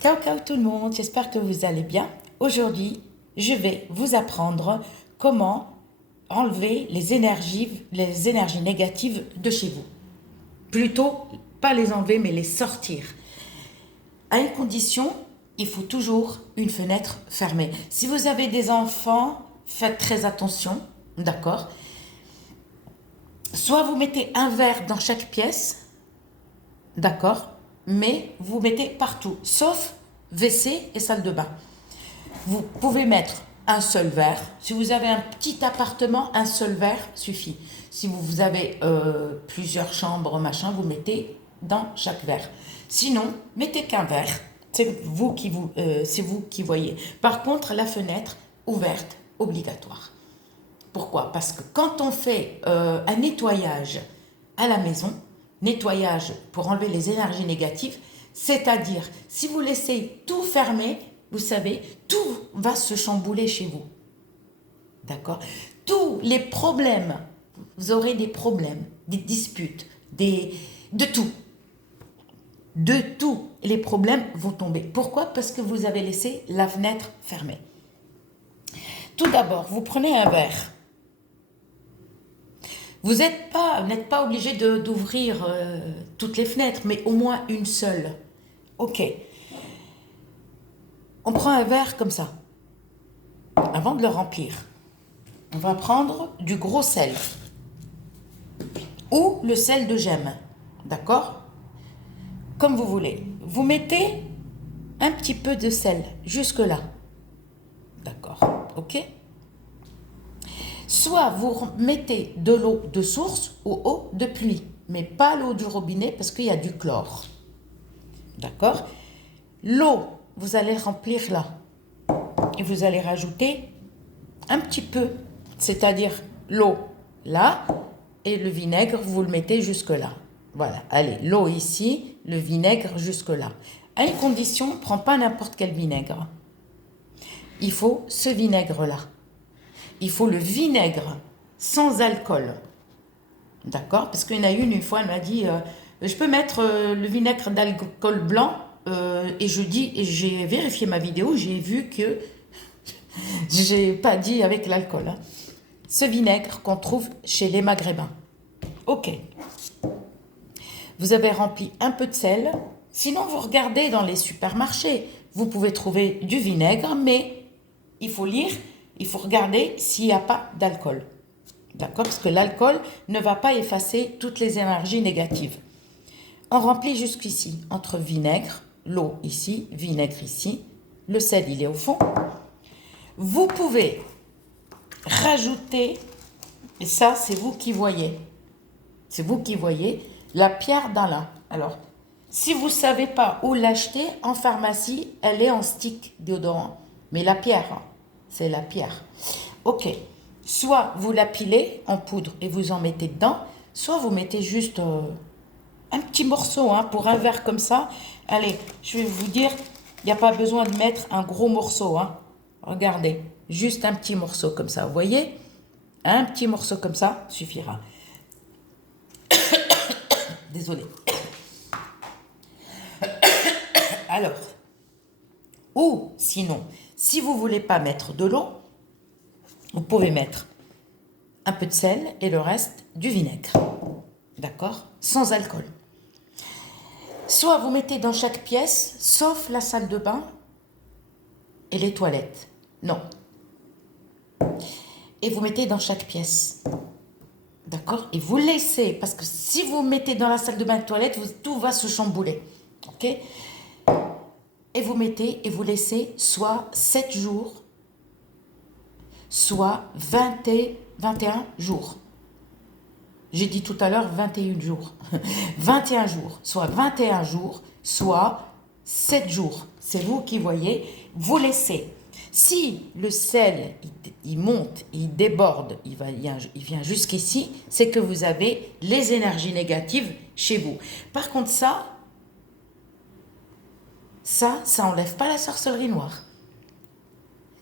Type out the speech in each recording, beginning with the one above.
Ciao ciao tout le monde, j'espère que vous allez bien. Aujourd'hui, je vais vous apprendre comment enlever les énergies négatives de chez vous. Plutôt, pas les enlever, mais les sortir. À une condition, il faut toujours une fenêtre fermée. Si vous avez des enfants, faites très attention, d'accord? Soit vous mettez un verre dans chaque pièce, d'accord? Mais vous mettez partout, sauf WC et salle de bain. Vous pouvez mettre un seul verre. Si vous avez un petit appartement, un seul verre suffit. Si vous avez plusieurs chambres, machin, vous mettez dans chaque verre. Sinon, mettez qu'un verre. C'est vous qui voyez. Par contre, la fenêtre ouverte, obligatoire. Pourquoi? Parce que quand on fait un nettoyage à la maison, nettoyage pour enlever les énergies négatives, c'est-à-dire si vous laissez tout fermé, vous savez, tout va se chambouler chez vous. D'accord? Tous les problèmes, vous aurez des problèmes, des disputes, de tout. De tout, les problèmes vont tomber. Pourquoi? Parce que vous avez laissé la fenêtre fermée. Tout d'abord, vous prenez un verre. Vous n'êtes pas obligé d'ouvrir toutes les fenêtres, mais au moins une seule. Ok. On prend un verre comme ça. Avant de le remplir, on va prendre du gros sel. Ou le sel de gemme. D'accord? Comme vous voulez. Vous mettez un petit peu de sel jusque-là. D'accord? Ok? Soit vous mettez de l'eau de source ou eau de pluie, mais pas l'eau du robinet parce qu'il y a du chlore. D'accord? L'eau, vous allez remplir là. Et vous allez rajouter un petit peu, c'est-à-dire l'eau là, et le vinaigre, vous le mettez jusque là. Voilà, allez, l'eau ici, le vinaigre jusque là. À une condition, on ne prend pas n'importe quel vinaigre. Il faut ce vinaigre-là. Il faut le vinaigre sans alcool. D'accord? Parce qu'il y en a une fois, elle m'a dit je peux mettre le vinaigre d'alcool blanc et j'ai vérifié ma vidéo, j'ai vu que j'ai pas dit avec l'alcool. Hein. Ce vinaigre qu'on trouve chez les Maghrébins. Ok. Vous avez rempli un peu de sel. Sinon, vous regardez dans les supermarchés. Vous pouvez trouver du vinaigre, mais il faut lire. Il faut regarder s'il n'y a pas d'alcool. D'accord? Parce que l'alcool ne va pas effacer toutes les énergies négatives. On remplit jusqu'ici, entre vinaigre, l'eau ici, vinaigre ici, le sel il est au fond. Vous pouvez rajouter, et ça c'est vous qui voyez, la pierre d'Alain. Alors, si vous ne savez pas où l'acheter, en pharmacie, elle est en stick déodorant. Mais la pierre, hein, c'est la pierre. Ok. Soit vous la pilez en poudre et vous en mettez dedans, soit vous mettez juste un petit morceau hein, pour un verre comme ça. Allez, je vais vous dire, il n'y a pas besoin de mettre un gros morceau. Hein. Regardez, juste un petit morceau comme ça, vous voyez? Un petit morceau comme ça suffira. Désolée. Alors, ou sinon, si vous ne voulez pas mettre de l'eau, vous pouvez mettre un peu de sel et le reste du vinaigre. D'accord? Sans alcool. Soit vous mettez dans chaque pièce, sauf la salle de bain et les toilettes. Non. Et vous mettez dans chaque pièce. D'accord? Et vous laissez, parce que si vous mettez dans la salle de bain et toilette, tout va se chambouler. Ok? Et vous mettez et vous laissez soit 7 jours, soit 21 jours. J'ai dit tout à l'heure 21 jours. 21 jours, soit 21 jours, soit 7 jours. C'est vous qui voyez. Vous laissez. Si le sel, il monte, il déborde, il vient jusqu'ici, c'est que vous avez les énergies négatives chez vous. Par contre, ça enlève pas la sorcellerie noire.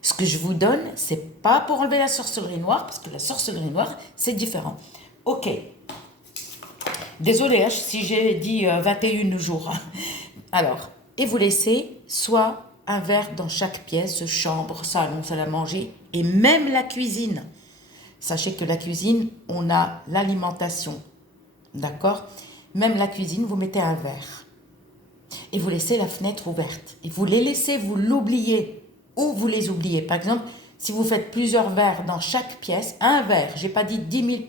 Ce que je vous donne, c'est pas pour enlever la sorcellerie noire, parce que la sorcellerie noire, c'est différent. Ok. Désolée si j'ai dit 21 jours. Alors, Et vous laissez soit un verre dans chaque pièce, chambre, salon, salle à manger, et même la cuisine. Sachez que la cuisine, on a l'alimentation, d'accord? Même la cuisine, vous mettez un verre. Et vous laissez la fenêtre ouverte. Et vous les laissez, vous l'oubliez, ou vous les oubliez. Par exemple, si vous faites plusieurs verres dans chaque pièce, un verre, j'ai pas dit 10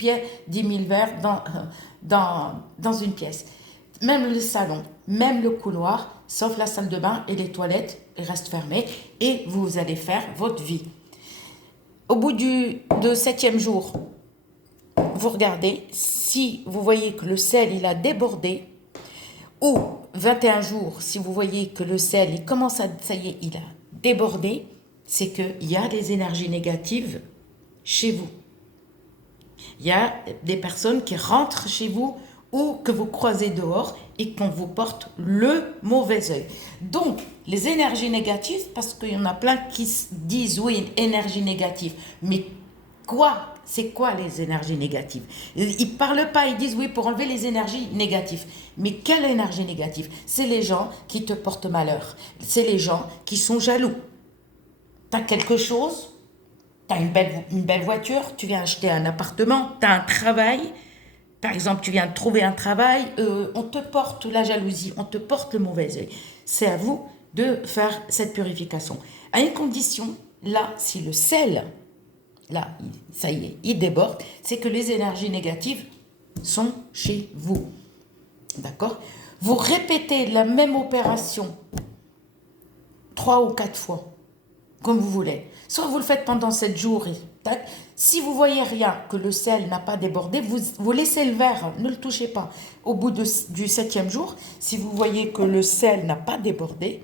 000 verres dans une pièce. Même le salon, même le couloir, sauf la salle de bain et les toilettes, restent fermées. Et vous allez faire votre vie. Au bout de 7e jour, vous regardez, si vous voyez que le sel il a débordé, ou 21 jours, si vous voyez que le sel il commence à, ça y est, il a débordé, c'est qu'il y a des énergies négatives chez vous. Il y a des personnes qui rentrent chez vous ou que vous croisez dehors et qu'on vous porte le mauvais œil. Donc, les énergies négatives, parce qu'il y en a plein qui disent oui, une énergie négative, mais quoi? C'est quoi les énergies négatives? Ils ne parlent pas, ils disent oui pour enlever les énergies négatives. Mais quelle énergie négative? C'est les gens qui te portent malheur. C'est les gens qui sont jaloux. Tu as quelque chose, tu as une belle voiture, tu viens acheter un appartement, tu as un travail. Par exemple, tu viens de trouver un travail, on te porte la jalousie, on te porte le mauvais œil. C'est à vous de faire cette purification. À une condition, là, si le sel, là, ça y est, il déborde, c'est que les énergies négatives sont chez vous. D'accord? Vous répétez la même opération 3 ou 4 fois, comme vous voulez. Soit vous le faites pendant 7 jours et tac. Si vous voyez rien, que le sel n'a pas débordé, vous laissez le verre, ne le touchez pas. Au bout du 7e jour, si vous voyez que le sel n'a pas débordé,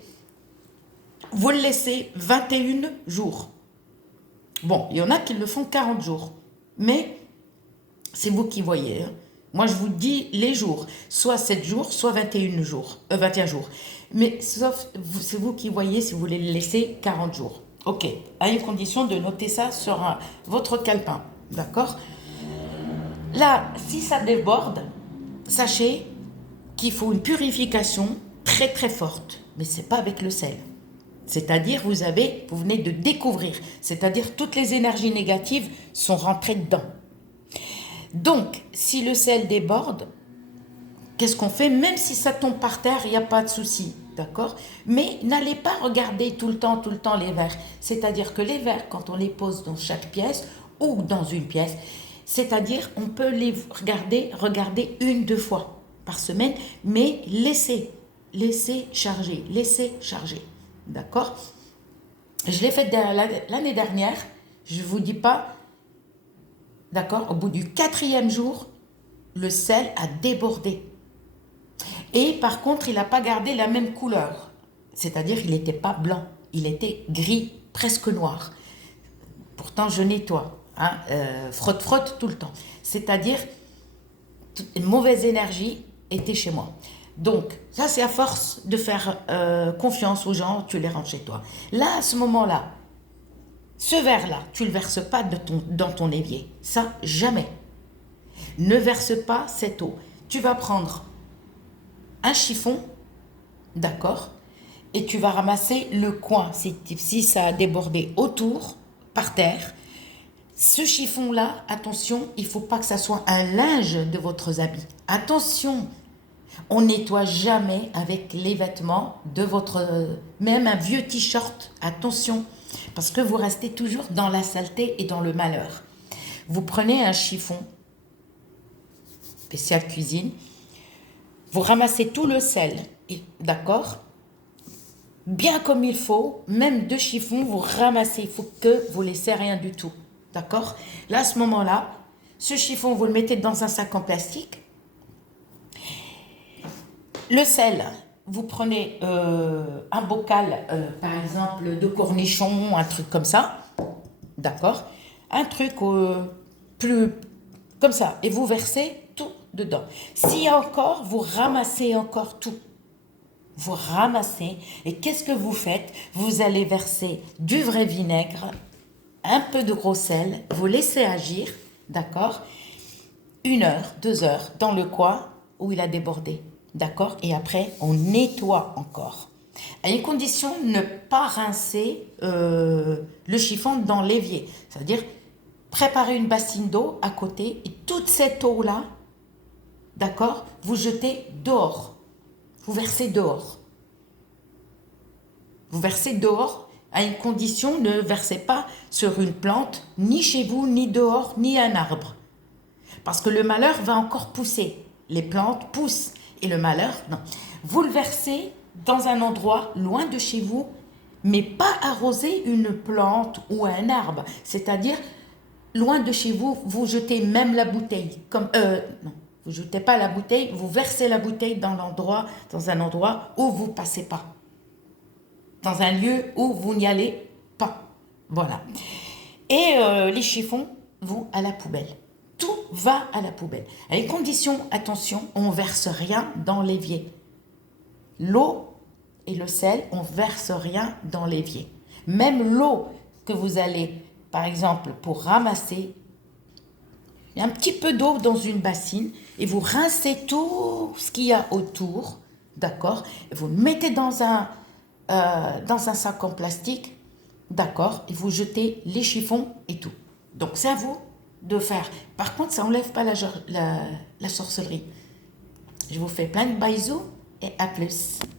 vous le laissez 21 jours. Bon, il y en a qui le font 40 jours, mais c'est vous qui voyez. Hein. Moi, je vous dis les jours, soit 7 jours, soit 21 jours, 21 jours. Mais sauf, c'est vous qui voyez si vous voulez le laisser 40 jours. Ok, à une condition de noter ça sur votre calepin, d'accord? Là, si ça déborde, sachez qu'il faut une purification très très forte, mais c'est pas avec le sel. C'est-à-dire, vous venez de découvrir, c'est-à-dire toutes les énergies négatives sont rentrées dedans. Donc, si le sel déborde, qu'est-ce qu'on fait? Même si ça tombe par terre, il n'y a pas de souci. D'accord? Mais n'allez pas regarder tout le temps les verres. C'est-à-dire que les verres, quand on les pose dans chaque pièce ou dans une pièce, c'est-à-dire on peut les regarder 1-2 fois par semaine, mais laissez charger. D'accord? Je l'ai fait l'année dernière, je ne vous dis pas, d'accord? Au bout du 4e jour, le sel a débordé. Et par contre, il n'a pas gardé la même couleur. C'est-à-dire, il n'était pas blanc. Il était gris, presque noir. Pourtant, je nettoie. Hein, frotte tout le temps. C'est-à-dire, une mauvaise énergie était chez moi. Donc, ça, c'est à force de faire confiance aux gens, tu les rentres chez toi. Là, à ce moment-là, ce verre-là, tu ne le verses pas dans ton évier. Ça, jamais. Ne verse pas cette eau. Tu vas prendre un chiffon, d'accord, et tu vas ramasser le coin, si ça a débordé autour, par terre. Ce chiffon-là, attention, il ne faut pas que ça soit un linge de votre habit. Attention, on nettoie jamais avec les vêtements de même un vieux t-shirt, attention, parce que vous restez toujours dans la saleté et dans le malheur. Vous prenez un chiffon, spécial cuisine, vous ramassez tout le sel, d'accord? Bien comme il faut, même 2 chiffons, vous ramassez. Il faut que vous ne laissez rien du tout, d'accord? Là, à ce moment-là, ce chiffon, vous le mettez dans un sac en plastique. Le sel, vous prenez un bocal, par exemple, de cornichons, un truc comme ça, d'accord? Un truc plus comme ça, et vous versez tout dedans. S'il y a encore, vous ramassez encore tout. Vous ramassez, et qu'est-ce que vous faites? Vous allez verser du vrai vinaigre, un peu de gros sel, vous laissez agir, d'accord? 1 heure, 2 heures, dans le coin où il a débordé, d'accord? Et après, on nettoie encore. À une condition, ne pas rincer le chiffon dans l'évier. C'est-à-dire, préparer une bassine d'eau à côté et toute cette eau-là, d'accord, vous jetez dehors. Vous versez dehors. Vous versez dehors à une condition, ne versez pas sur une plante, ni chez vous, ni dehors, ni un arbre. Parce que le malheur va encore pousser. Les plantes poussent et le malheur, non. Vous le versez dans un endroit loin de chez vous, mais pas arroser une plante ou un arbre. C'est-à-dire, loin de chez vous, vous jetez même la bouteille. Non, vous ne jetez pas la bouteille, vous versez la bouteille dans un endroit où vous ne passez pas. Dans un lieu où vous n'y allez pas. Voilà. Et les chiffons vont à la poubelle. Tout va à la poubelle. À une condition, attention, on ne verse rien dans l'évier. L'eau et le sel, on ne verse rien dans l'évier. Même l'eau que vous allez, par exemple, pour ramasser, il y a un petit peu d'eau dans une bassine et vous rincez tout ce qu'il y a autour, d'accord? Vous le mettez dans un sac en plastique, d'accord? Et vous jetez les chiffons et tout. Donc, c'est à vous de faire. Par contre, ça n'enlève pas la sorcellerie. Je vous fais plein de bisous et à plus.